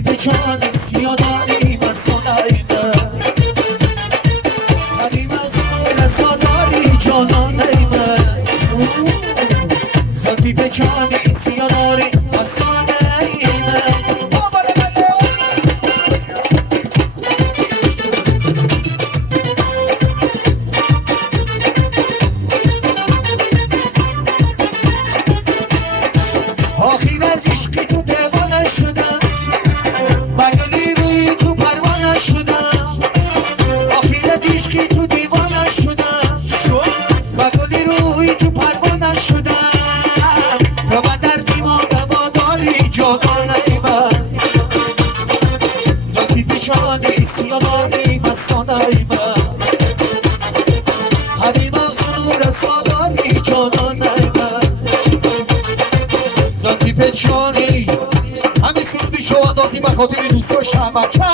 ذاتی به جان سیاداری و سنایده حریم از رساداری جانانه من ذاتی به جان سیاداری و سنایده آخیر از عشقی تو دیوانه شدم بگلی روی تو پروانه شدم آخیر از عشقی تو دیوانه شدم بگلی روی تو پروانه شدم و در دیماغ ما داری جانانه من ذاتی پیشانی سیادانی مستانه من حریم از نور سالاری جانانه من ذاتی پیشانی همین سرودی شو اندازی بخاطر دوستاش هم بچه